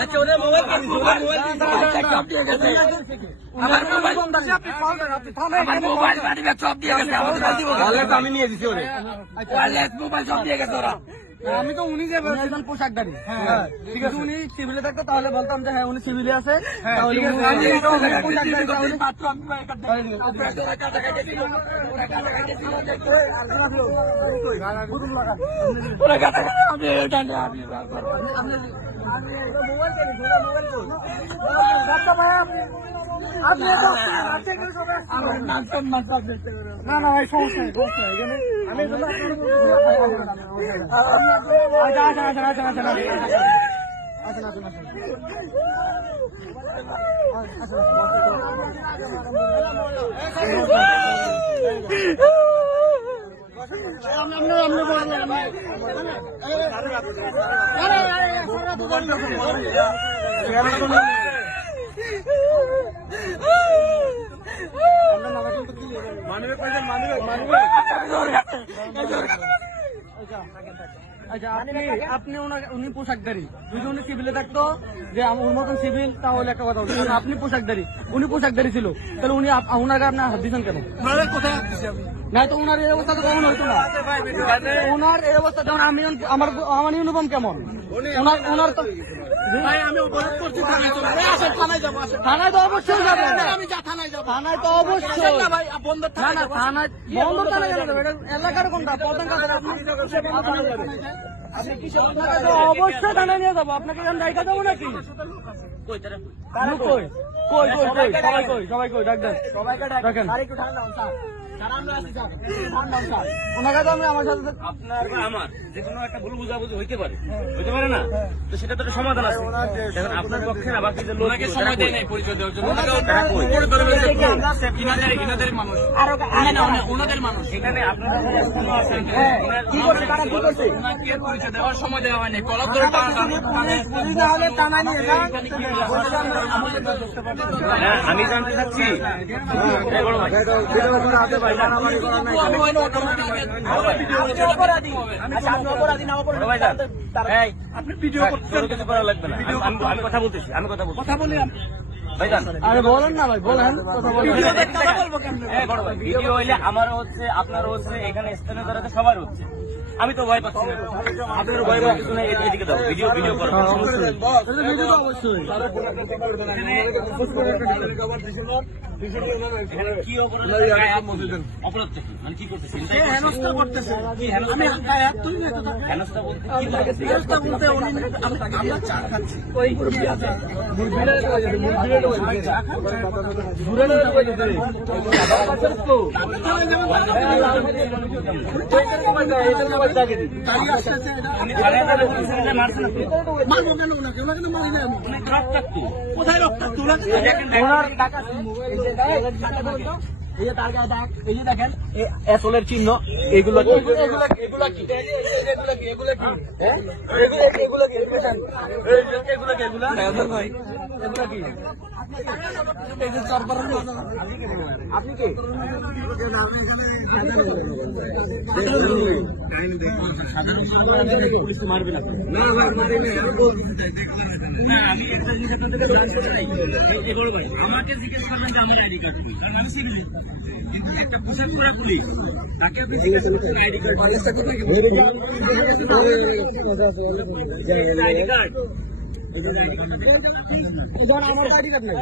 আচ্ছা ওদের মোবাইল সব দিয়ে গেছে আমি নিয়ে দিচ্ছি ওরে মোবাইল সব দিয়ে গেছে ওরা। আমি তো উনি যে একজন পোশাকদারি, ঠিক আছে, উনি সিভিলে থাকতো তাহলে বলতাম যে হ্যাঁ উনি সিভিলে আছে, না না ভাই সমস্যা নেই, এখানে আমি আচ্ছা আপনি উনি পোশাকদারি, যদি উনি সিভিলে থাকতো যে ওর মতন সিভিল তাহলে একটা কথা বলতো, আপনি পোশাকদারি, উনি পোশাকদারি ছিল, তাহলে উনি ওনাকে আপনি হাত দিচ্ছেন কেন? না তো ওনার এই অবস্থা তো কেমন হইতো না, ওনার এই অবস্থা যেমন আমি আমার ইউনিফর্ম কেমন, ওনার তো থানায় তো অবশ্যই যাবে, থানায় তো অবশ্যই এলাকার কোনটা প্রধান অবশ্যই থানায় নিয়ে যাবো, আপনাকে জায়গা দেবো নাকি? সবাই কই ডাক্তার দেখেন ওনাকে তো আমি আমার সাথে আপনার বা আমার যে কোনো একটা ভুল বুঝাবুঝি হইতে পারে না, তো সেটা তো একটা সমাধান আছে। এখন আপনার পক্ষে আবার লোককে সময় দেয় নাই পরিচয় দেওয়ার জন্য, ওনাদের মানুষ এখানে আপনারা পরিচয় দেওয়ার সময় দেওয়া হয়নি, কলম ধরে আমি জানতে চাচ্ছি আপনি ভিডিও কিছু করা লাগবে না, আমি কথা বলতেছি, কথা বলি আরে বলেন না ভাই, বলেন ভিডিও হইলে আমারও হচ্ছে আপনারও হচ্ছে, এখানে স্থানীয় দ্বারা সবার হচ্ছে, আমি তো ভয় পাচ্ছি না, আপনার ভয় পাওয়ার কিছু নাই, এদিকে দাও ভিডিও করো কি অপরাধ মানে কি করতেছে কোথায় রক্তাক্ত এই যে তার গায়ে দাগ, এই যে দেখেন এসলের চিহ্ন, এগুলো আপনি কে পুলিশ মারবে না, আমি একটা জিনিস আপনাদের জানতে চাই, আমাকে জিজ্ঞেস করবেন যে আমার আইডি কার্ড, কারণ আমি সিভিল, কিন্তু একটা পোশাক পরা পুলিশ তাকে আপনি জিজ্ঞেস করছেন আইডি কার্ড, আইডি কার্ড আমার আইডি কার্ড নাই।